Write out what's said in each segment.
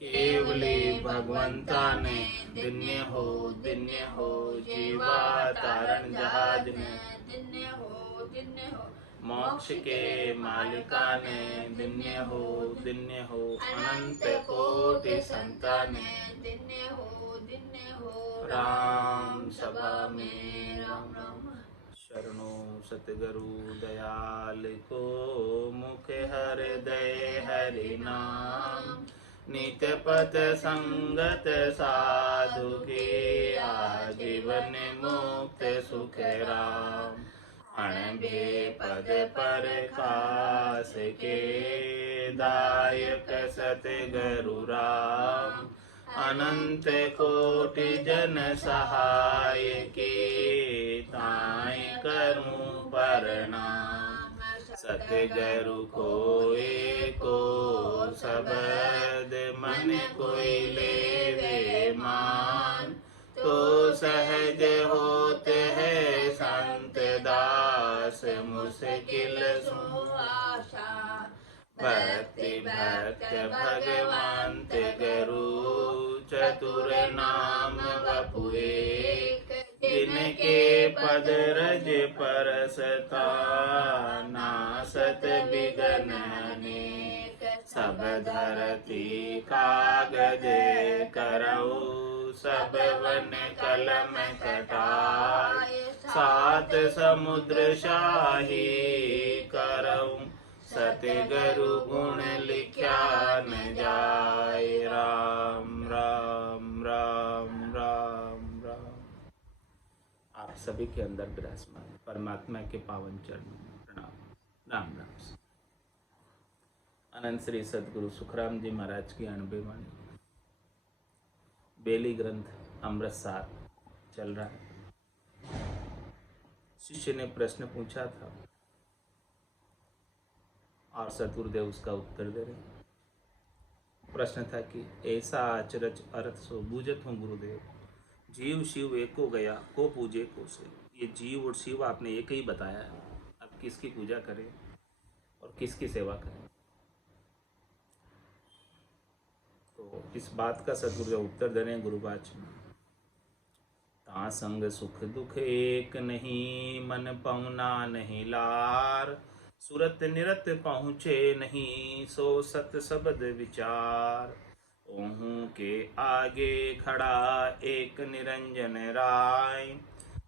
केवली भगवंताने दिन्य हो जीवा तारण जहाज ने दिन्य हो मोक्ष के मालिका ने दिन्य हो अनंत कोटि संताने दिन्य हो राम सभा में राम राम। शरणो सतगुरु दयाल को मुख हृदय हरि नाम नित्य पथ संगत साधु के आजीवन मुक्त सुख राम अणबे पद पर खास के दायक सतगुरु राम अनंत कोटि जन सहाय के ताई करूं प्रणाम सतगुरु कोई को शब्द मन कोई लेवे मान तो सहज होते हैं संत दास मुश्किल सो आशा भक्ति भक्त भगवंत गुरु चतुर नाम वपु एक जिनके पद रज परसता नासत बिगन अनेक सब धरती कागज करऊ सब वन कलम कटाय सात समुद्र शाही करऊ सतगुरु गुण लिख्या न जाय राम राम राम राम राम। आप सभी के अंदर विराजमान परमात्मा के पावन चरणों में प्रणाम राम राम। अनंत श्री सदगुरु सुखराम जी महाराज की 90 वाणी बेली ग्रंथ अमृतसार चल रहा है। शिष्य ने प्रश्न पूछा था और सतगुरुदेव उसका उत्तर दे रहे। प्रश्न था कि ऐसा आचरज अर्थ सो बूझत हूँ गुरुदेव, जीव शिव एको गया को पूजे को से। ये जीव और शिव आपने एक ही बताया है, अब किसकी पूजा करें और किसकी सेवा करें। तो इस बात का सतगुरुदेव उत्तर दे रहे हैं गुरुवाच में। ता संग सुख दुख एक नहीं मन पहुना नहीं लार सुरत निरत पहुँचे नहीं सो सत शब्द विचार। ओहू के आगे खड़ा एक निरंजन राय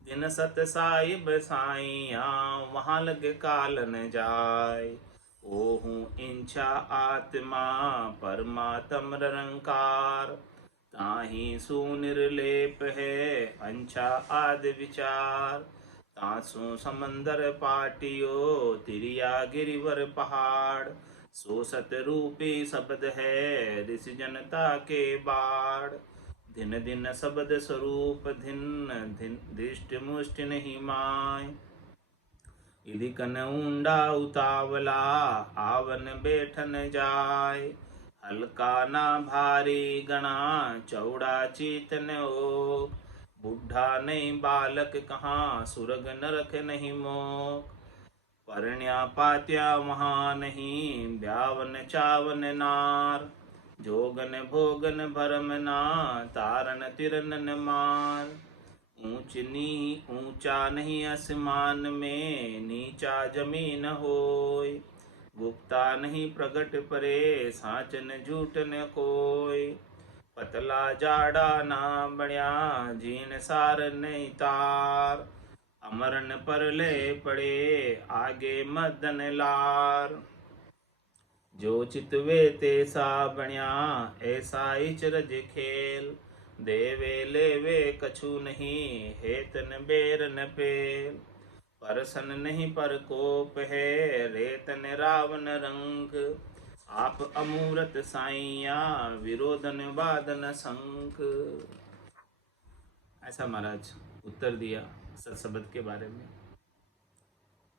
दिन सत साहिब साइया वहाँ लग काल न जाय। ओहू इंछा आत्मा परमात्म निरंकार ताही सुनिर्लेप है अंछा आदि विचार। तासु समंदर पाटियो तिरिया गिरिवर पहाड़ सो सतरूपी शब्द है ऋषि जनता के बाढ़। दिन दिन शब्द स्वरूप धिन दृष्टि मुष्टि नहीं माय। यदि कन ऊंडा उतावला आवन बैठन जाय। हल्का ना भारी गणा चौड़ा चीतन ओ। बुढ़ा नहीं बालक कहाँ सुरग नरक नहीं मोक। परण्या पात्या वहाँ नहीं ब्यावन चावन नार। जोगन भोगन भरम ना तारन तिरन मार। ऊंचा नहीं आसमान में नीचा जमीन होय। गुप्ता नहीं प्रगट परे साचन झूठ न कोय। पतला जाड़ा ना बण्या जीन सार नहीं तार। अमरन पर ले पड़े आगे मदन लार। जो चितवे तेसा बण्या ऐसा इचरज खेल। देवे लेवे कछु नहीं हेतन बेरन पेल। परसन नहीं पर कोप है रेतन रावण रंग। आप अमूरत साइया विरोधन वादन संक। ऐसा महाराज उत्तर दिया सत्सबद के बारे में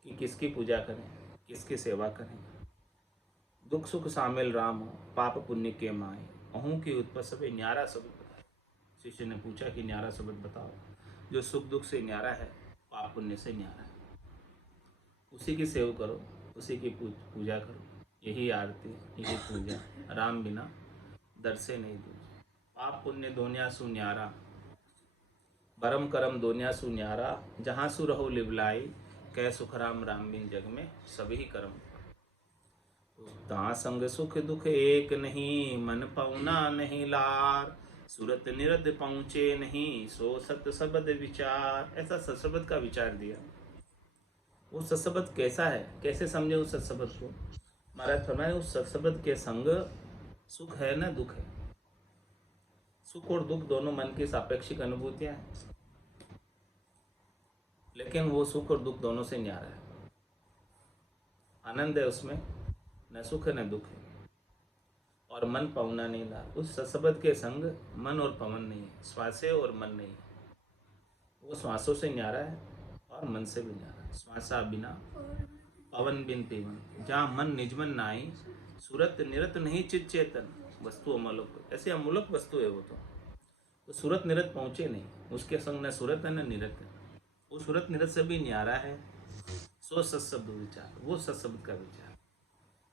कि किसकी पूजा करें किसकी सेवा करें। दुख सुख शामिल राम हो पाप पुण्य के माए। अहूँ की उत्पत्ति न्यारा शब्द बताए। शिष्य ने पूछा कि न्यारा शब्द बताओ जो सुख दुख से न्यारा है पाप पुण्य से न्यारा है। उसी की सेवा करो उसी की पूजा करो। यही आरती यही पूजा। राम बिना दर से नहीं दूज। पाप पुण्य दोनिया सु न्यारा, परम करम दोनिया सु न्यारा, जहाँ सु रहो लिवलाई, कह सुख राम राम बिन जग में सभी कर्म। ता संग सुख दुख एक नहीं, मन पौना नहीं लार, सूरत निरद पहुँचे नहीं, सो सत सबद विचार। ऐसा सत्सबद का विचार दिया। वो सत्सबद कैसा है, कैसे समझे उस सत्सबद को? महाराज फरमाए उस सत्सबद के संग सुख है ना दुख है। सुख और दुख दोनों मन की सापेक्षिक अनुभूतियां हैं, लेकिन वो सुख और दुख दोनों से न्यारा है। आनंद है उसमें, न सुख है न दुख है। और मन पवना नहीं ला, उस सत्सबद के संग मन और पवन नहीं है, श्वासे और मन नहीं है। वो श्वासों से न्यारा है और मन से भी न्यारा है। श्वासा बिना पवन बिन पीवन, जहाँ मन निजमन नाई, सूरत निरत नहीं चित चेतन, वस्तु अमूलक। ऐसे अमूलक वस्तु है वो तो सूरत निरत पहुँचे नहीं, उसके संग न सूरत है न निरत है। वो सूरत निरत से भी न्यारा है। सो सत्शब्द विचार, वो सत्शब्द का विचार।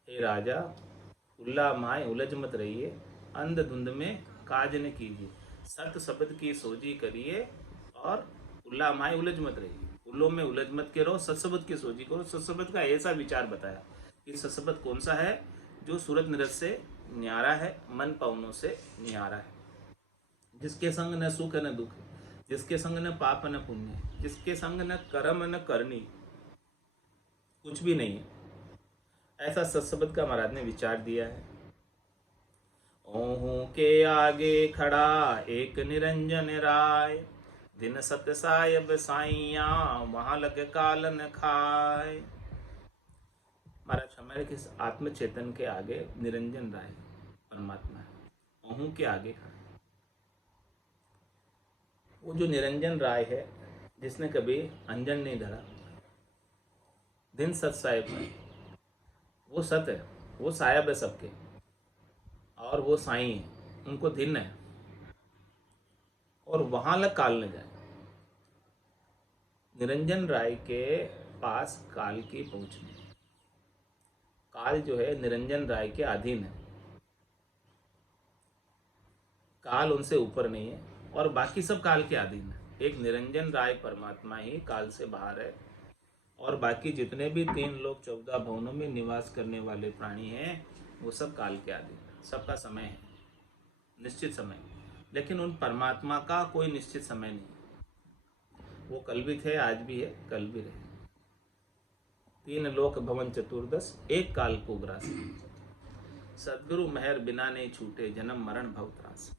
हे राजा उल्ला माए उलझ मत रहिए, अंध धुंध में काज न कीजिए, सत शब्द की सोजी करिए और उल्ला माए उलझ मत रहिए। उल्लों में उलझ मत के रहो, सत्शब्द की सोजी करो। सत्शब्द का ऐसा विचार बताया कि सत्शब्द कौन सा है, जो सूरत निरत से न्यारा है, मन पवनों से न्यारा है, जिसके संग न सुख न दुख, जिसके संग न पाप न पुण्य, जिसके संग न कर्म न करनी, कुछ भी नहीं है। ऐसा सत्सबद का महाराज ने विचार दिया है। ओहू के आगे खड़ा एक निरंजन राय, दिन सत सायब साइया वहां लग कालन खाए। महाराज हमारे किस आत्म चेतन के आगे निरंजन राय परमात्मा है, ओहू के आगे खड़ा। वो जो निरंजन राय है, जिसने कभी अंजन नहीं धरा, दिन सत साहिब है, वो सत है, वो साहिब है सबके, और वो साईं है, उनको दिन है, और वहां लग काल न जाए। निरंजन राय के पास काल की पहुंच नहीं। काल जो है निरंजन राय के अधीन है, काल उनसे ऊपर नहीं है और बाकी सब काल के अधीन है। एक निरंजन राय परमात्मा ही काल से बाहर है, और बाकी जितने भी 3 लोग 14 भवनों में निवास करने वाले प्राणी हैं, वो सब काल के अधीन है। सबका समय है, निश्चित समय, लेकिन उन परमात्मा का कोई निश्चित समय नहीं। वो कल भी थे, आज भी है, कल भी रहे। 3 लोक भवन चतुर्दश, एक काल को ग्रास, सदगुरु मेहर बिना नहीं छूटे, जन्म मरण भव त्रास।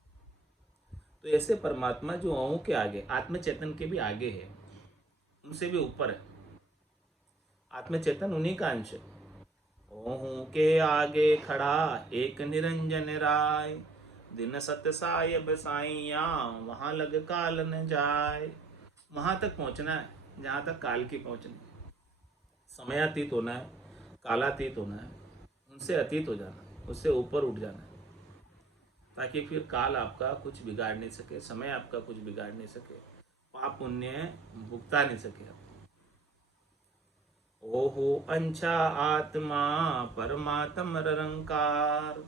तो ऐसे परमात्मा जो ओं के आगे, आत्म चेतन के भी आगे है, उनसे भी ऊपर है। आत्म चेतन उन्हीं का अंश है। ओहू के आगे खड़ा एक निरंजन राय, दिन सत्य सायब साइया वहां लग काल न जाए। वहां तक पहुंचना है जहां तक काल की पहुंचनी, समयातीत होना है, कालातीत होना है, उनसे अतीत हो जाना, उससे ऊपर उठ जाना है, ताकि फिर काल आपका कुछ बिगाड़ नहीं सके, समय आपका कुछ बिगाड़ नहीं सके, पाप पुण्य भुगता नहीं सके। ओहो अंछा आत्मा परमात्म रंकार,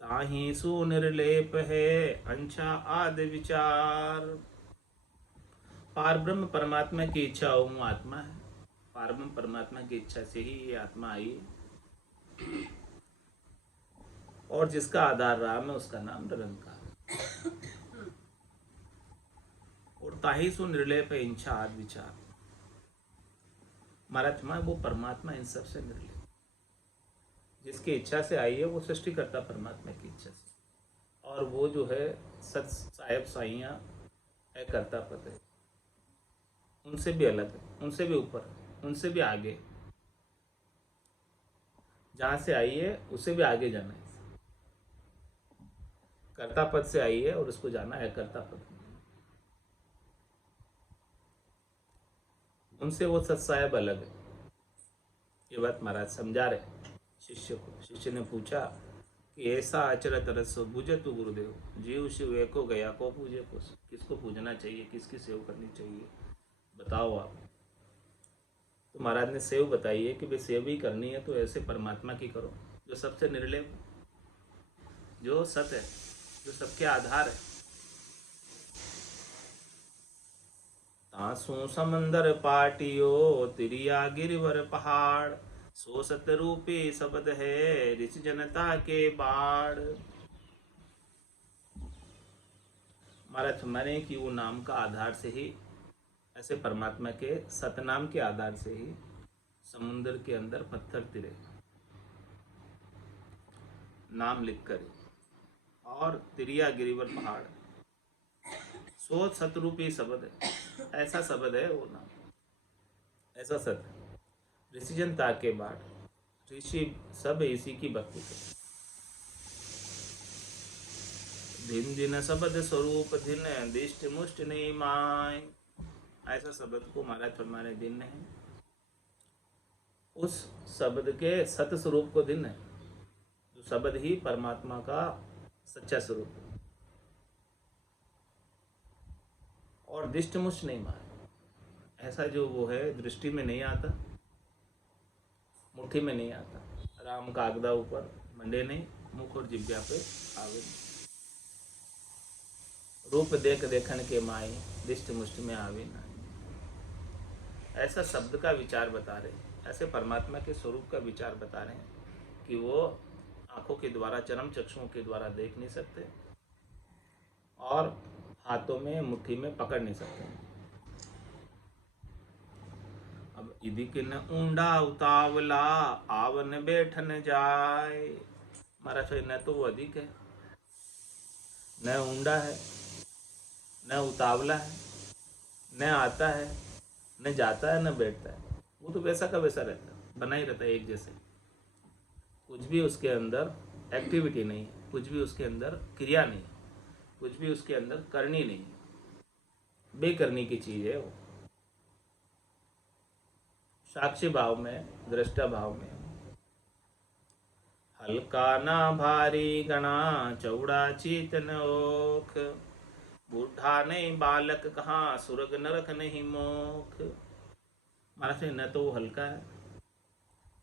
ताही सुनिर्लेप है अंछा आदि विचार। पार ब्रह्म परमात्मा की इच्छा ओम आत्मा है, पार ब्रह्म परमात्मा की इच्छा से ही ये आत्मा आई, और जिसका आधार राम है उसका नाम निरंकार। और ताही सुनिर्लेप है इंछा आदि विचार। महाराज वो परमात्मा इन सब से निर्लेप, जिसकी इच्छा से आई है, वो सृष्टिकर्ता परमात्मा की इच्छा से, और वो जो है सत साहेब साइया है, कर्ता पद है, उनसे भी अलग है, उनसे भी ऊपर है, उनसे भी आगे, जहां से आई है उससे भी आगे जाना है। कर्ता पद से आई है और उसको जाना है कर्ता पद, उनसे वो सत्साहेब अलग है। ये बात महाराज समझा रहे शिष्य को। शिष्य ने पूछा कि ऐसा अचरत रस बुझे तू गुरुदेव, जीव शिव एको गया को पूजे को, किसको पूजना चाहिए, किसकी सेव करनी चाहिए, बताओ आप। तो महाराज ने सेव बताई है कि भाई सेव ही करनी है तो ऐसे परमात्मा की करो जो सबसे निर्लेप, जो सत है, जो सबके आधार है। तासु समंदर पाटियो तिरिया गिरिवर पहाड़, सो सतरूपी शब्द है ऋषि जनता के बाढ़। महाराज माने कि वो नाम का आधार से ही, ऐसे परमात्मा के सतनाम के आधार से ही समुद्र के अंदर पत्थर तिरे नाम लिख कर, और तिरिया गिरिवर पहाड़, सो सतरूपी शब्द है, ऐसा शब्द है वो नाम, ऐसा सत। ऋषि जनता के बाट, ऋषि सब इसी की भक्ति करते। दिन दिन शब्द स्वरूप दिन दिष्ट मुष्ट नहीं माय, ऐसा शब्द को महाराज फरमाने दिन है, उस शब्द के सत स्वरूप को दिन है, जो शब्द ही परमात्मा का सच्चा स्वरूप है। और दिष्ट मुष्ट नहीं माय, ऐसा जो वो है दृष्टि में नहीं आता, मुट्ठी में नहीं आता। राम कागदा ऊपर मंडे नहीं, मुख और जिब्या पे आवे नहीं। रूप देख देखन के माए, दिष्ट मुष्ट में आवे ना। ऐसा शब्द का विचार बता रहे हैं, ऐसे परमात्मा के स्वरूप का विचार बता रहे हैं कि वो आंखों के द्वारा, चरम चक्षुओं के द्वारा देख नहीं सकते, और हाथों में मुट्ठी में पकड़ नहीं सकते। अब इदिक न ऊंडा उतावला आवन बैठन जाए, महाराज न तो वो अधिक है, न ऊंडा है, न उतावला है, न आता है, न जाता है, न बैठता है। वो तो वैसा का वैसा रहता है, बना ही रहता है एक जैसे। कुछ भी उसके अंदर एक्टिविटी नहीं है, कुछ भी उसके अंदर क्रिया नहीं है, कुछ भी उसके अंदर करनी नहीं, बेकरनी की चीज है वो। साक्षी भाव में, दृष्टा भाव में, हल्का ना भारी गणा चौड़ा चेतन ओख, बूढ़ा नहीं बालक कहाँ सुरग नरक नहीं मोख। महाराज न तो वो हल्का है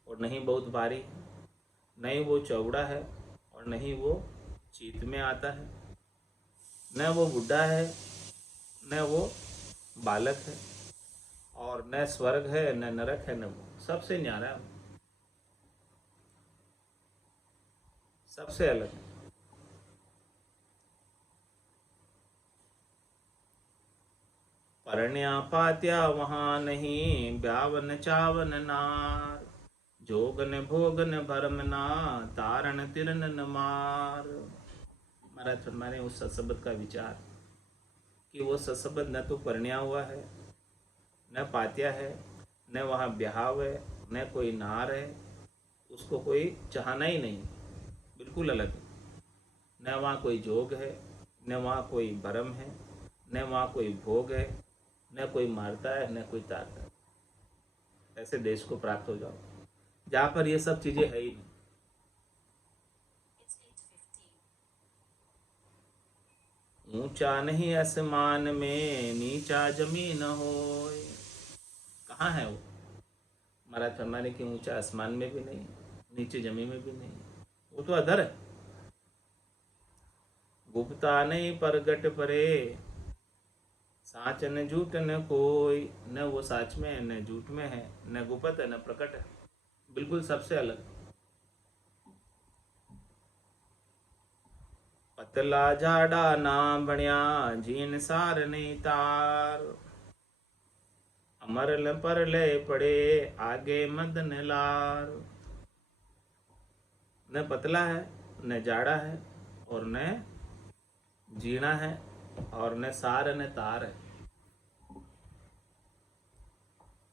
और नहीं बहुत भारी है, नहीं वो चौड़ा है और नहीं वो चीत में आता है, न वो बुढ़ा है न वो बालक है, और न स्वर्ग है न नरक है, न वो सबसे न्यारा है, सबसे अलग है। परण्या पात्या वहाँ नहीं, ब्यावन चावन नार, जोगन भोगन भरम ना, तारण तिरन न मार। महाराज फरमाने उस सत्सबद का विचार कि वो सत्सबद न तो परण्या हुआ है, न पात्या है, न वहाँ ब्याह है, न कोई नार है, उसको कोई चाहना ही नहीं, बिल्कुल अलग है। न वहाँ कोई जोग है, न वहाँ कोई भरम है, न वहाँ कोई भोग है, न कोई मारता है, न कोई तारता है। ऐसे देश को प्राप्त हो जाओ जहाँ पर ये सब चीजें है ही नहीं। ऊंचा नहीं आसमान में, नीचा जमीन हो, कहाँ है वो? महाराज फरमाने की ऊंचा आसमान में भी नहीं, नीचे जमीन में भी नहीं, वो तो अधर है। गुप्ता नहीं प्रगट परे, साच न झूठ न कोई, न वो साच में है न झूठ में है, न गुप्त है न प्रकट है, बिल्कुल सबसे अलग। पतला जाड़ा ना बणिया, जीन सार नहीं तार, अमरल पर ले पड़े आगे मदन लार। न पतला है, न जाड़ा है, और न जीना है, और न सार न तार है।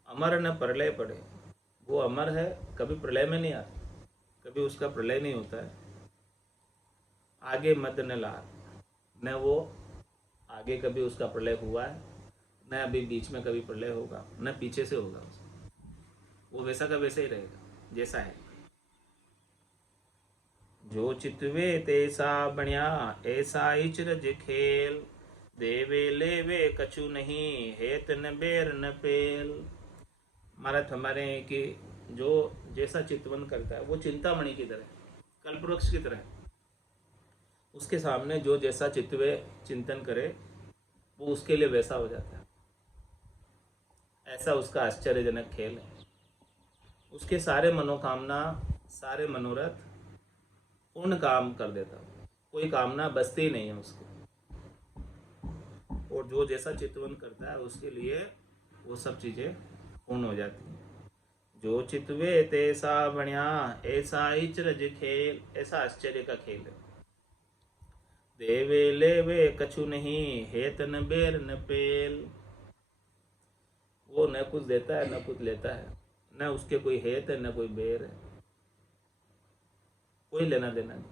अमर न प्रलय पड़े, वो अमर है, कभी प्रलय में नहीं आता, कभी उसका प्रलय नहीं होता है। आगे मद न लार, न वो आगे कभी उसका प्रलय हुआ है, न अभी बीच में कभी प्रलय होगा, न पीछे से होगा उसका। वो वैसा का वैसा ही रहेगा जैसा है। जो चितवे तैसा बण्या, ऐसा इचरज खेल, देवे लेवे कछु नहीं, हेत न बेर न पेल। महाराज हमारे कि जो जैसा चितवन करता है वो चिंतामणि की तरह, कल्पवृक्ष की तरह, उसके सामने जो जैसा चित्तवे चिंतन करे वो उसके लिए वैसा हो जाता है। ऐसा उसका आश्चर्यजनक खेल है। उसके सारे मनोकामना, सारे मनोरथ पूर्ण काम कर देता है। कोई कामना बचती ही नहीं है उसको। और जो जैसा चितवन करता है उसके लिए वो सब चीज़ें पूर्ण हो जाती हैं। जो चितवे तैसा बढ़िया, ऐसा ही चरज खेल, ऐसा आश्चर्य का खेल है। देवे लेवे कछु नहीं, हेत न बेर न पेल। वो न कुछ देता है न कुछ लेता है, न उसके कोई हेत है न कोई बेर है, कोई लेना देना नहीं,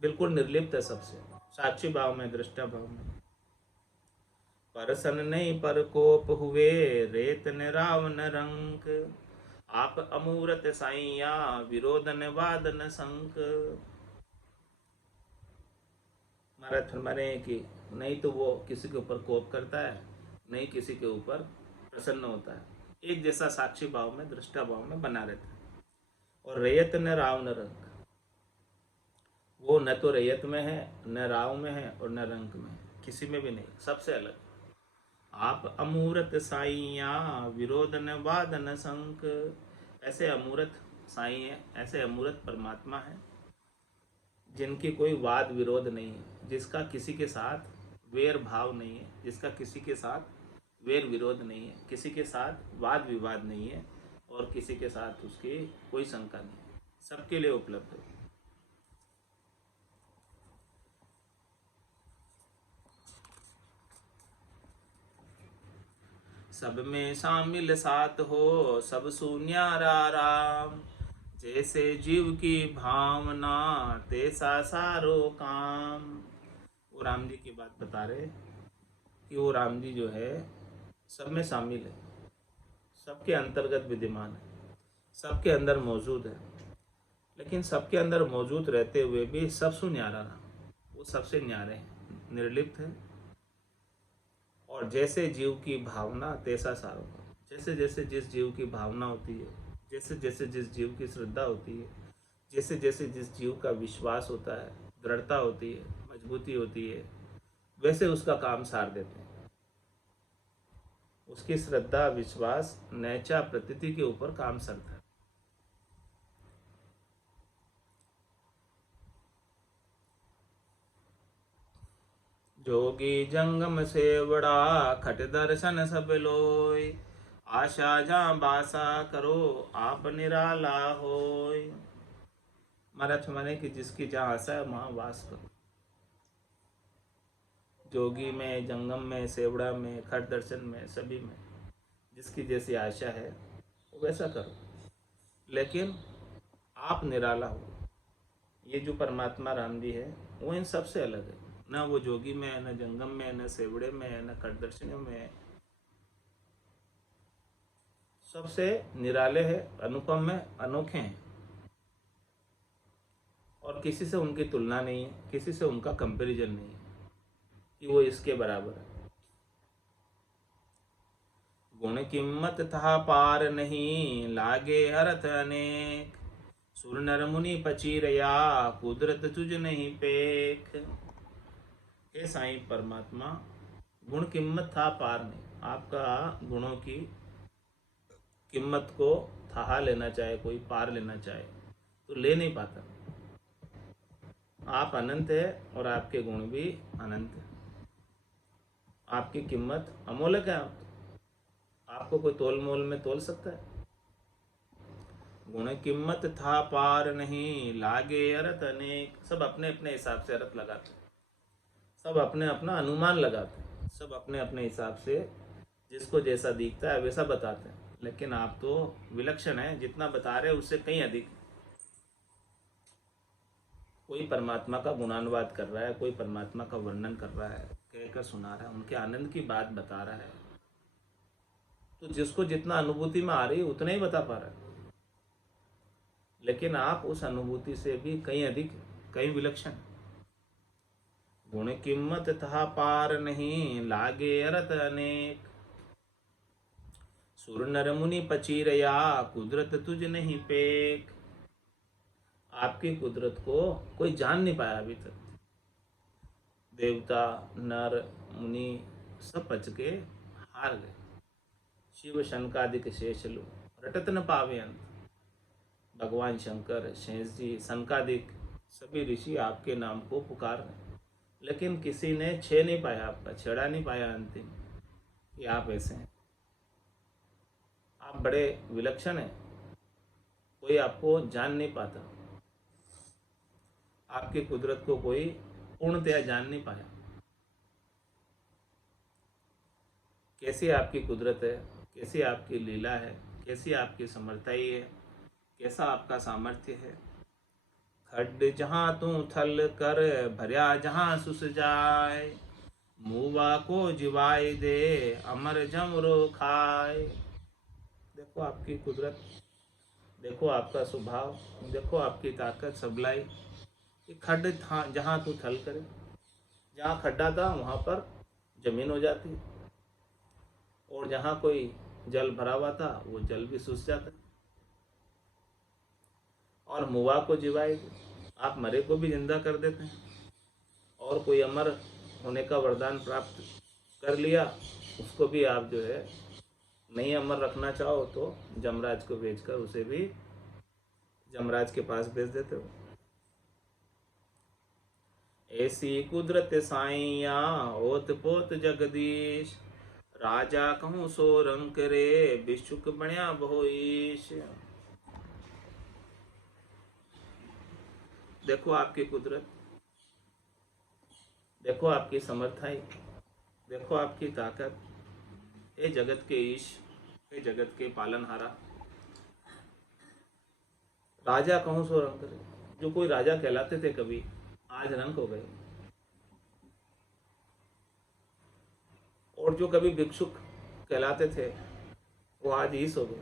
बिल्कुल निर्लिप्त है सबसे, साक्षी भाव में, दृष्टा भाव में। परसन नहीं पर कोप हुए, रेत न रावण रंक। आप अमूरत साइया, विरोधन वादन संक। महाराज फरमाने हैं कि नहीं तो वो किसी के ऊपर कोप करता है, नहीं किसी के ऊपर प्रसन्न होता है, एक जैसा साक्षी भाव में, दृष्टा भाव में बना रहता है। और रैयत न राव न रंक, वो न तो रैयत में है, न राव में है, और न रंक में है, किसी में भी नहीं, सबसे अलग। आप अमूरत साइया, विरोध न वाद न संक। ऐसे अमूरत साई है, ऐसे अमूरत परमात्मा है जिनकी कोई वाद विरोध नहीं है, जिसका किसी के साथ वैर भाव नहीं है, जिसका किसी के साथ वैर विरोध नहीं है, किसी के साथ वाद विवाद नहीं है, और किसी के साथ उसकी कोई शंका नहीं है, सबके लिए उपलब्ध है। सब में शामिल साथ हो, सब शून्यारा राम। जैसे जीव की भावना, तैसा सारो काम। वो राम जी की बात बता रहे कि वो राम जी जो है सब में शामिल है, सबके अंतर्गत विद्यमान है, सबके अंदर मौजूद है। लेकिन सबके अंदर मौजूद रहते हुए भी सबसे न्यारा राम, वो सबसे न्यारे हैं, निर्लिप्त है। और जैसे जीव की भावना तैसा सारों, जैसे जैसे जिस जीव की भावना होती है, जैसे जैसे जिस जीव की श्रद्धा होती है, जैसे जैसे जिस जीव का विश्वास होता है, दृढ़ता होती है, मजबूती होती है, वैसे उसका काम सार देते हैं। उसकी श्रद्धा विश्वास नैचा प्रतीति के ऊपर काम सरता है। जोगी जंगम से बड़ा, खट दर्शन सब लोय। आशा जहाँ बासा करो, आप निराला होय। महाराज माने कि जिसकी जहाँ आशा है वहाँ वास करो। जोगी में, जंगम में, सेवड़ा में, खट दर्शन में, सभी में जिसकी जैसी आशा है वैसा करो, लेकिन आप निराला हो। ये जो परमात्मा राम जी है वो इन सबसे अलग है। न वो जोगी में है, न जंगम में है, न सेवड़े में है, न खट दर्शनों में है, सबसे निराले है, अनुपम है, अनोखे हैं, और किसी से उनकी तुलना नहीं है, किसी से उनका कंपैरिजन नहीं है कि वो इसके बराबर है। गुण किम्मत था पार नहीं, लागे अर्थ अनेक। सुर नर मुनि पचीरया, कुदरत तुझ नहीं पेख। हे साईं परमात्मा, गुण कीमत था पार नहीं। आपका गुणों की कीमत को था लेना चाहे कोई, पार लेना चाहे तो ले नहीं पाता। आप अनंत है और आपके गुण भी अनंत है। आपकी कीमत अमोलक है। आपको कोई तोल मोल में तोल सकता है? गुण कीमत था पार नहीं, लागे अर्थ अनेक। सब अपने अपने हिसाब से अर्थ लगाते हैं, सब अपने अपना अनुमान लगाते हैं, सब अपने अपने हिसाब से जिसको जैसा दिखता है वैसा बताते हैं। लेकिन आप तो विलक्षण है, जितना बता रहे हैं उससे कहीं अधिक। कोई परमात्मा का गुणानुवाद कर रहा है, कोई परमात्मा का वर्णन कर रहा है, कहकर सुना रहा है, उनके आनंद की बात बता रहा है, तो जिसको जितना अनुभूति में आ रही है उतना ही बता पा रहा है। लेकिन आप उस अनुभूति से भी कहीं अधिक, कहीं विलक्षण। गुण कीमत था पार नहीं, लागे अर्थ अनेक। सुर नर मुनि पचीरया, कुदरत तुझ नहीं पेख। आपकी कुदरत को कोई जान नहीं पाया अभी तक। देवता नर मुनि सब पच के हार गए। शिव शनकादिक शेषलु रटत न पावे अंत। भगवान शंकर शेष जी सनकादिक सभी ऋषि आपके नाम को पुकार रहे, लेकिन किसी ने छे नहीं पाया, आपका छेड़ा नहीं पाया अंतिम कि आप ऐसे हैं, आप बड़े विलक्षण हैं, कोई आपको जान नहीं पाता, आपकी कुदरत को कोई पूर्णतया जान नहीं पाया। कैसी आपकी कुदरत है, कैसी आपकी लीला है, कैसी आपकी समर्थाई है, कैसा आपका सामर्थ्य है। खड्ड जहाँ तू थल कर भर्या जहाँ सुस जाए, मुआ को जिवाई दे अमर जमरो खाए। देखो आपकी कुदरत, देखो आपका स्वभाव, देखो आपकी ताकत सबलाई। कि खड्ड था जहाँ तू थल करे, जहाँ खड्डा था वहाँ पर जमीन हो जाती, और जहाँ कोई जल भरा हुआ था वो जल भी सूख जाता। और मुआ को जिवाए, आप मरे को भी जिंदा कर देते हैं, और कोई अमर होने का वरदान प्राप्त कर लिया उसको भी आप जो है नहीं अमर रखना चाहो तो जमराज को भेजकर उसे भी जमराज के पास भेज देते हो। ऐसी कुदरत साइया ओत पोत जगदीश, राजा कहूँ सो रंग करे बिशुक बण्या भोईश। देखो आपकी कुदरत, देखो आपकी समर्थाई, देखो आपकी ताकत। हे जगत के ईश, हे जगत के पालनहारा, राजा कहूँ सो रंग करे। जो कोई राजा कहलाते थे कभी, आज रंग हो गए, और जो कभी भिक्षुक कहलाते थे वो आज ईश हो गए।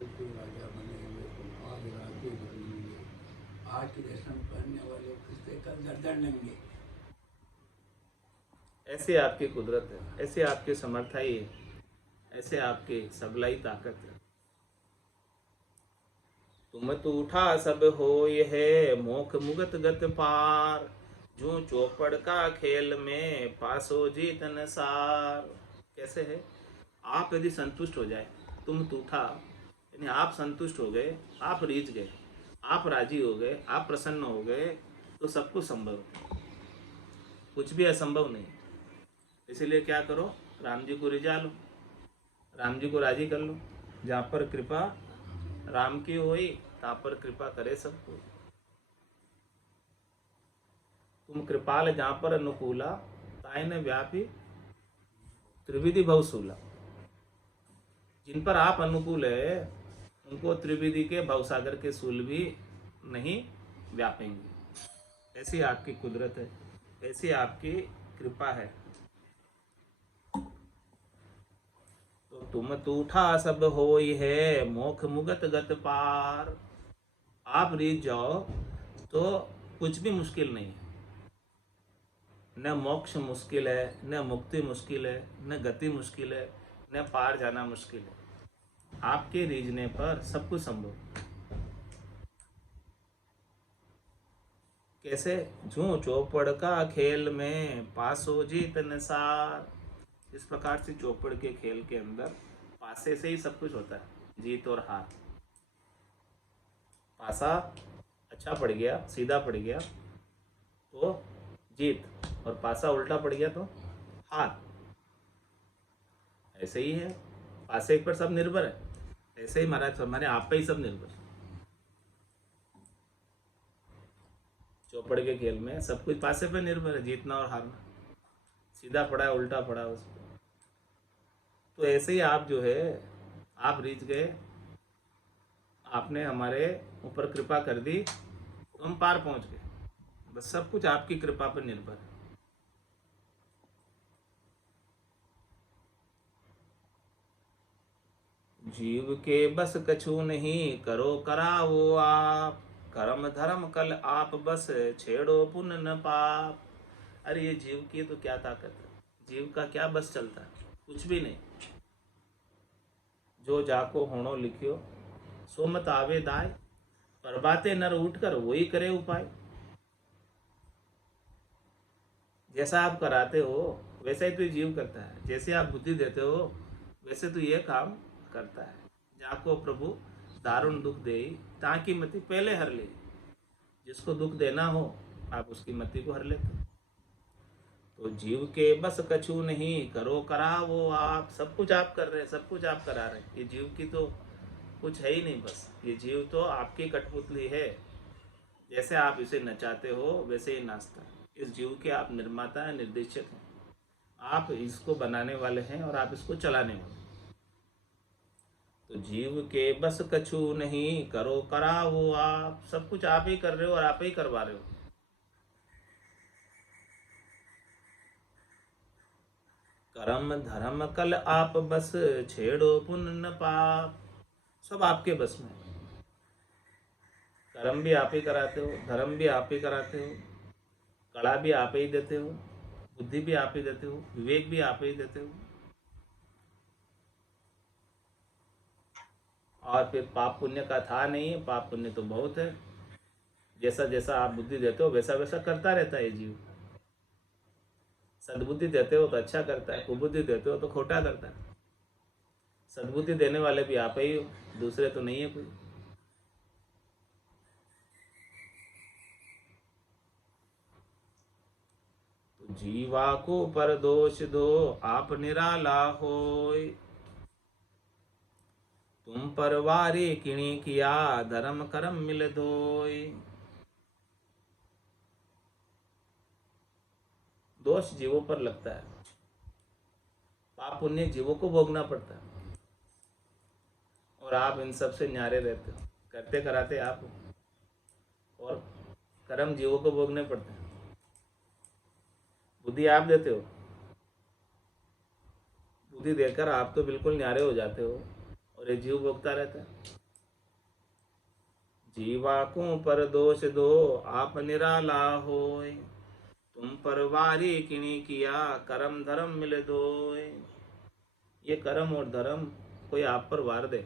राजा बने हुए तो आज राज्य बनेंगे, आज रेशम पहनने वाले किसके कल गर्दन लेंगे। ऐसे आपकी कुदरत है, ऐसे आपकी समर्थाई है, ऐसे आपकी सबलाई ताकत है। तुम तो उठा सब हो यह मोख मुगत गत पार, जो चौपड़ का खेल में पासो जीत नसार। कैसे है? आप यदि संतुष्ट हो जाए, तुम टूठा यानी आप संतुष्ट हो गए, आप रीझ गए, आप राजी हो गए, आप प्रसन्न हो गए, तो सब कुछ संभव है, कुछ भी असंभव नहीं। इसीलिए क्या करो, राम जी को रिझा लो, राम जी को राजी कर लो। जहाँ पर कृपा राम की हुई तहाँ पर कृपा करे सबको। तुम कृपाल जहाँ पर अनुकूला, ताई न व्यापी त्रिविधि भवसूला। जिन पर आप अनुकूल है उनको त्रिविधि के भवसागर के सूल भी नहीं व्यापेंगे। ऐसी आपकी कुदरत है, ऐसी आपकी कृपा है। तो तुम तूठा सब होई है मोख मुगत गत पार। आप रीझ जाओ तो कुछ भी मुश्किल नहीं है, न मोक्ष मुश्किल है, न मुक्ति मुश्किल है, न गति मुश्किल है, न पार जाना मुश्किल है। आपके रीझने पर सब कुछ संभव। कैसे? जूं चौपड़ का खेल में पासो जीत नसार। इस प्रकार से चौपड़ के खेल के अंदर पासे से ही सब कुछ होता है, जीत और हार। पासा अच्छा पड़ गया, सीधा पड़ गया तो जीत, और पासा उल्टा पड़ गया तो हार। ऐसे ही है, पासे पर सब निर्भर है, ऐसे ही महाराज हमारे आप पे ही सब निर्भर है। चौपड़ के खेल में सब कुछ पासे पे निर्भर है, जीतना और हारना, सीधा पड़ा है उल्टा पड़ा है उस पर। तो ऐसे ही आप जो है, आप रीझ गए, आपने हमारे ऊपर कृपा कर दी तो हम पार पहुंच गए। बस सब कुछ आपकी कृपा पर निर्भर है। जीव के बस कछु नहीं करो करावो आप, कर्म धर्म कल आप बस छेड़ो पुण्य न पाप। अरे ये जीव की तो क्या ताकत है, जीव का क्या बस चलता है, कुछ भी नहीं। जो जाको होणो लिखियो सो मत आवे दाय, पर बातें नर उठकर वही करे उपाय। जैसा आप कराते हो वैसा ही तो ये जीव करता है। जैसे आप बुद्धि देते हो वैसे तो ये काम करता है। जाको प्रभु दारुण दुख दे ताकि मति पहले हर ले। जिसको दुख देना हो आप उसकी मति को हर लेते हो। तो जीव के बस कछु नहीं करो करा वो आप। सब कुछ आप कर रहे हैं, सब कुछ आप करा रहे हैं। ये जीव की तो कुछ है ही नहीं। बस ये जीव तो आपकी कठपुतली है। जैसे आप इसे नचाते हो वैसे ही नाचता है। इस जीव के आप निर्माता हैं, निर्देशक हैं। आप इसको बनाने वाले हैं और आप इसको चलाने वाले हैं। तो जीव के बस कछु नहीं करो करा वो आप। सब कुछ आप ही कर रहे हो और आप ही करवा रहे हो। कर्म धर्म कल आप बस छेड़ो पुण्य पाप। सब आपके बस में। कर्म भी आप ही कराते हो, धर्म भी आप ही कराते हो, कला भी आप ही देते हो, बुद्धि भी आप ही देते हो, विवेक भी आप ही देते हो। और फिर पाप पुण्य का था नहीं है। पाप पुण्य तो बहुत है। जैसा जैसा आप बुद्धि देते हो वैसा वैसा करता रहता है जीव। सद्बुद्धि देते हो तो अच्छा करता है, कुबुद्धि देते हो तो खोटा करता है। सद्बुद्धि देने वाले भी आप ही हो, दूसरे तो नहीं है कोई। तो जीवा को पर दोष दो आप निराला होय। तुम पर वारे किणी किया धर्म कर्म मिल दोय। दोष जीवों पर लगता है। पाप पुण्य जीवों को भोगना पड़ता है। और आप इन सब से न्यारे रहते हो। करते कराते आप हो। और कर्म जीवों को भोगने पड़ते हैं। बुद्धि आप देते हो। बुद्धि देकर आप तो बिल्कुल न्यारे हो जाते हो और ये जीव भोगता रहता है। जीवा को पर दोष दो आप निराला होय। तुम पर वारी किणी किया कर्म धर्म मिले दोय। ये कर्म और धर्म कोई आप पर वार दे,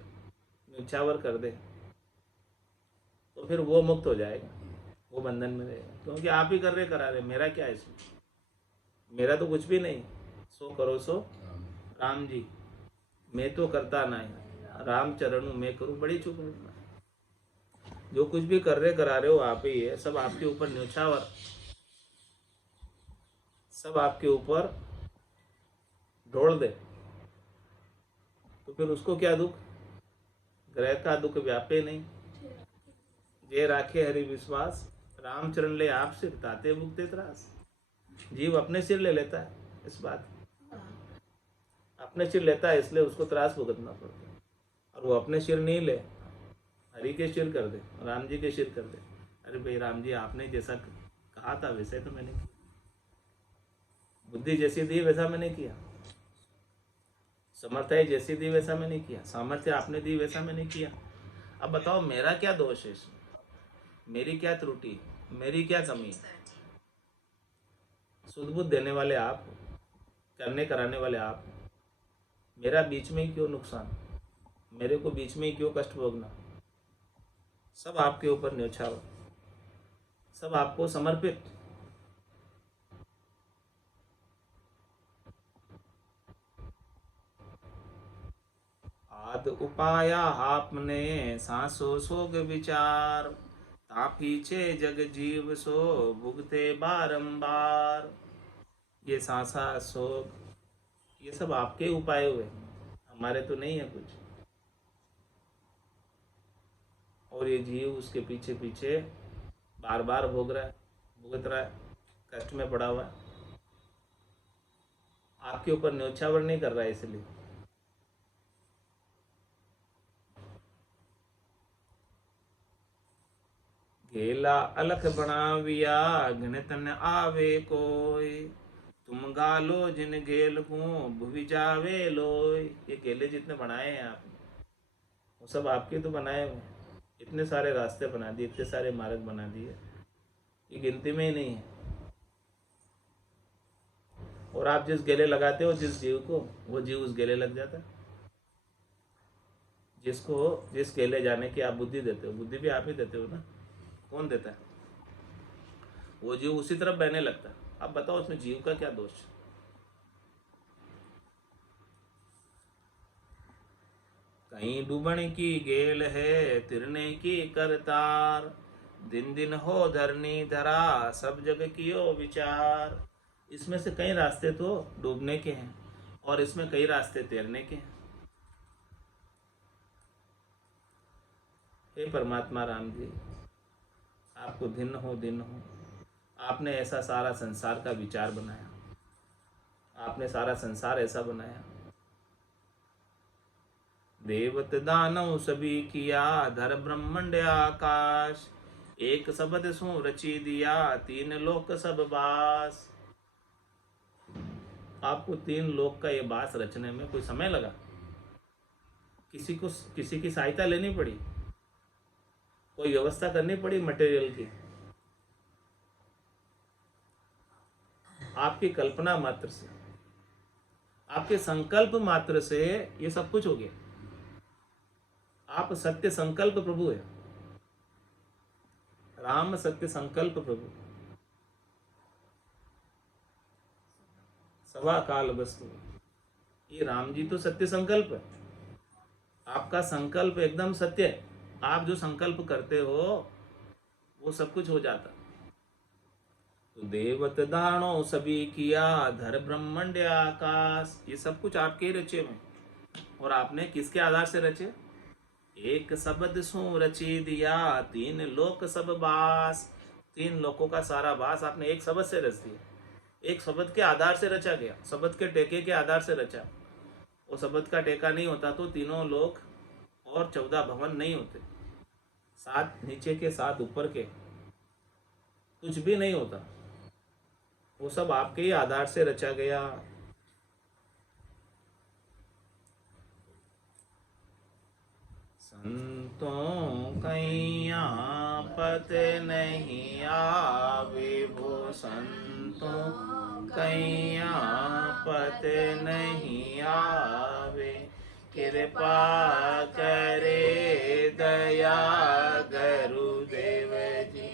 न्यौछावर कर दे, तो फिर वो मुक्त हो जाएगा, वो बंधन में रहेगा। क्योंकि आप ही कर रहे करा रहे, मेरा क्या है इसमें। मेरा तो कुछ भी नहीं। सो करो सो राम जी, मैं तो करता नहीं। राम चरणों में करूँ बड़ी चूक। जो कुछ भी कर रहे करा रहे हो आप ही है। सब आपके ऊपर न्यौछावर, सब आपके ऊपर ढोल दे तो फिर उसको क्या दुख। ग्रह का दुख व्यापे नहीं। जे राखे हरि विश्वास रामचरण ले आप सिर ताते भुगते त्रास। जीव अपने सिर ले लेता है। इस बात अपने सिर लेता है इसलिए उसको त्रास भुगतना पड़ता है। और वो अपने सिर नहीं ले, हरि के सिर कर दे, राम जी के सिर कर दे। अरे भाई राम जी आपने जैसा कहा था वैसे तो मैंने किया। बुद्धि जैसी दी वैसा मैंने किया। समर्थय जैसी दी वैसा मैंने किया। सामर्थ्य आपने दी वैसा मैंने किया। अब बताओ मेरा क्या दोष है इसमें, मेरी क्या त्रुटि है, मेरी क्या कमी है। सुध देने वाले आप हो, करने कराने वाले आप हो। मेरा बीच में ही क्यों नुकसान, मेरे को बीच में ही क्यों कष्ट भोगना। सब आपके ऊपर न्यौछावर, सब आपको समर्पित। आद उपाया आपने सांसो सोग विचार। ता पीछे जग जीव सो भुगते बारंबार। ये सांसा सोग ये सब आपके उपाय हुए, हमारे तो नहीं है कुछ। और ये जीव उसके पीछे पीछे बार बार भोग रहा है, भुगत रहा है, कष्ट में पड़ा हुआ है। आपके ऊपर न्यौछावर नहीं कर रहा है इसलिए। घेला अलख बनाविया गिनत न आवे कोई। तुम गालो जिन गेल को भुवि जावे लोय। ये गेले जितने बनाए हैं आपने वो सब आपके तो बनाए हुए। इतने सारे रास्ते बना दिए, इतने सारे मार्ग बना दिए, ये गिनती में ही नहीं है। और आप जिस गेले लगाते हो जिस जीव को, वो जीव उस गेले लग जाता है। जिसको जिस गेले जाने की आप बुद्धि देते हो, बुद्धि भी आप ही देते हो ना। कौन देता है? वो जीव उसी तरफ बहने लगता है। अब बताओ उसमें जीव का क्या दोष? कहीं डूबण की गेल है, तिरने की करतार, दिन दिन हो धरनी धरा, सब जग कियो विचार। इसमें से कई रास्ते तो डूबने के हैं और इसमें कई रास्ते तैरने के हैं। हे परमात्मा राम जी, आपको दिन हो आपने ऐसा सारा संसार का विचार बनाया, आपने सारा संसार ऐसा बनाया। देवत दानव सभी किया, धर ब्रह्मांड आकाश, एक शब्द सु रची दिया, तीन लोक सब बास। आपको तीन लोक का ये बास रचने में कोई समय लगा? किसी की सहायता लेनी पड़ी? कोई व्यवस्था करनी पड़ी मटेरियल की? आपकी कल्पना मात्र से, आपके संकल्प मात्र से ये सब कुछ हो गया। आप सत्य संकल्प प्रभु है, राम सत्य संकल्प प्रभु। सवा काल वस्तु, ये राम जी तो सत्य संकल्प है। आपका संकल्प एकदम सत्य है। आप जो संकल्प करते हो वो सब कुछ हो जाता। तो देवत दानो सभी किया, धर ब्रह्मांड आकाश, ये सब कुछ आपके रचे में। और आपने किसके आधार से रचे? एक शब्द सु रची दिया, तीन लोक सब बास। तीन लोकों का सारा बास आपने एक शब्द से रच दिया। एक शब्द के आधार से रचा गया, शब्द के टेके के आधार से रचा। वो शब्द का टेका नहीं होता तो तीनों लोक और 14 भवन नहीं होते, 7 नीचे के 7 ऊपर के, कुछ भी नहीं होता। वो सब आपके ही आधार से रचा गया। संतों कैया पत नहीं आवे, वो संतों कैया पत नहीं आवे। कृपा करे दया गुरुदेव जी,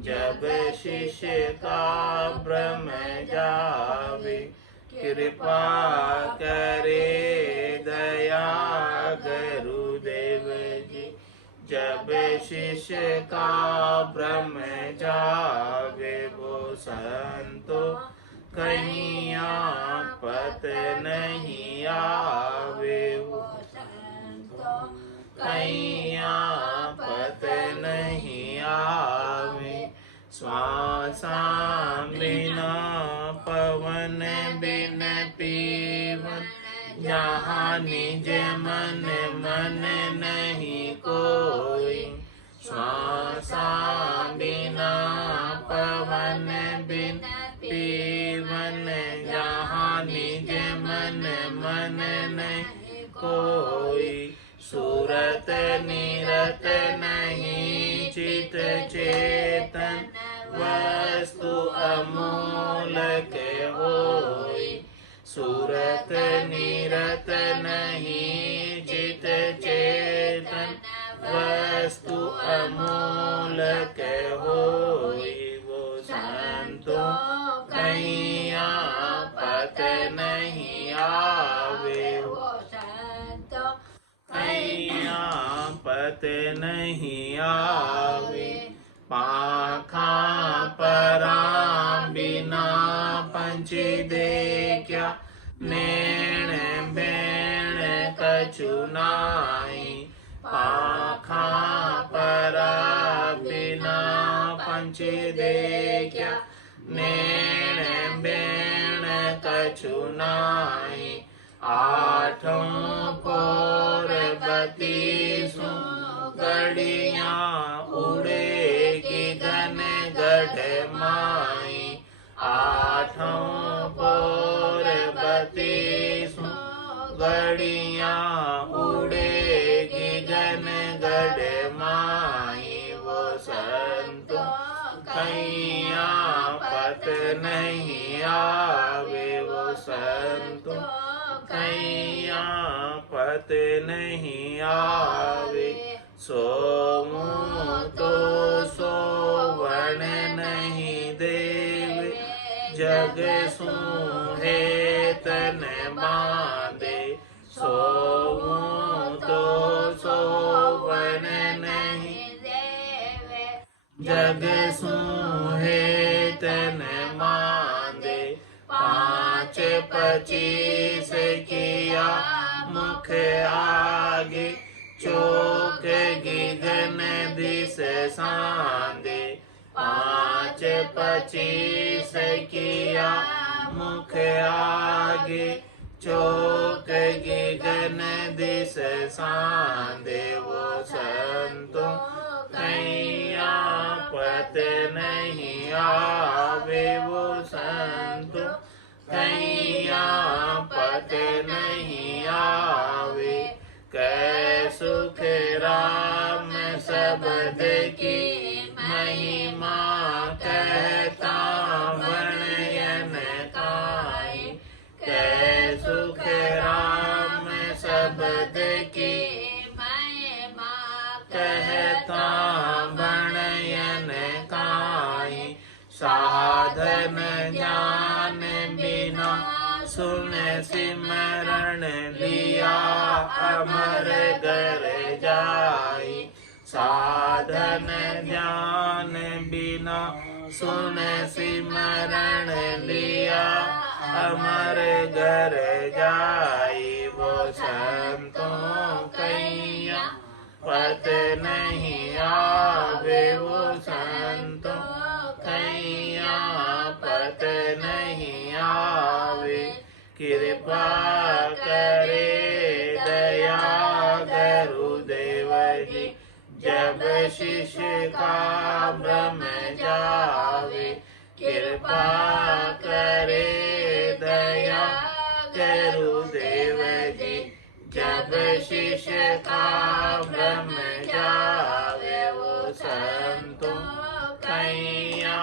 जब शिष्य का भ्रम जावे। कृपा करे दया गुरुदेव जी, जब शिष्य का भ्रम जावे। वो संतो कहिया पत नहीं आवे, वो संतो कहिया पत नहीं आवे। श्वासा बिना पवन बिन पीवन, जहाँ निज मन मन नहीं कोई। श्वासा बिना पवन बिन पीवन, जहाँ निज मन मन नहीं कोई। सूरत निरत नहीं चित चेतन, वस्तु अमूलक होई। सूरत निरत नहीं चित चेतन, वस्तु अमूलक होई। वो संतो कहिया पत नहीं आवे, वो संतो कहिया पत नहीं आवे। पाखा परां बिना पंच देखा, नैण बैण कछु नाई। पाखा परां बिना पंच देखा, नैण बैण कछु नाई। आठों पोर बतीसों गड़ियाँ, उड़ेगी धन गढ़ माई। आठों पोर बतीसों गड़ियाँ, उड़ेगी धन गढ़ माई। वो संतो कहिया पत नहीं आवे, वो संतो कहिया पत नहीं आवे। सोमो तो सोवण नहीं देव, सूहे तन बांधे, सोऊं तो सोवन नहीं देवे। जग सूहे तन बांधे, 5-25 किया मुख आगे, चौक गिगन दिस सांदे, 5-25 किया मुख आगे, चौक गिगन दिस सांदे। वो संतों कैया पत नहीं आवे, वो संतों कैया पत नहीं आवे। कै सुख राम शब्द की महिमा, कहता वर्णयन काई। कै सुख राम शब्द की महिमा, कहता वर्णयन काई। साधन ज्ञान बिना सुन सिमरण लिया, अमर घर जाई। साधन ज्ञान बिना सुन सिमरण लिया, अमर घर जाई। वो संतों कैया पत नहीं आवे, वो संतों कैया पत नहीं आवे। कृपा करे दया गुरुदेव जी, जब शिष्य का भ्रम जावे। कृपा करे दया गुरुदेव जी, जब शिष्य का भ्रम जावे। वो संतों कैया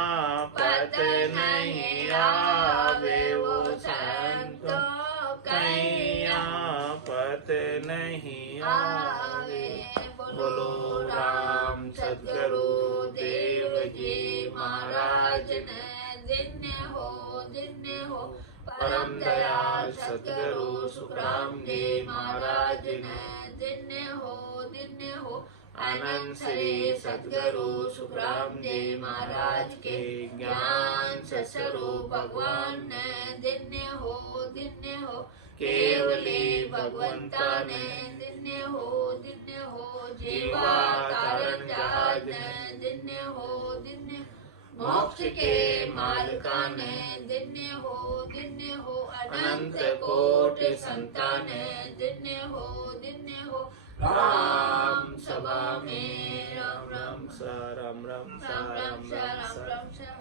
पत नहीं आवे, वो संतों कैया पत नहीं आवे। बोलो राम सद्गुरु देव जी महाराज ने, धन्य हो परम दयाल सद्गुरु सुखराम जी महाराज ने, धन्य हो आनंद श्री सद्गुरु सुखराम जी महाराज के ज्ञान स्वरूप भगवान ने, धन्य हो केवली भगवंता ने, धन्य हो जीवा तारण जहाज ने, धन्य हो मोक्ष के मालिका ने, धन्य हो अनंत कोटि संताने, धन्य हो राम सभा में राम राम सा राम राम सा राम राम सा।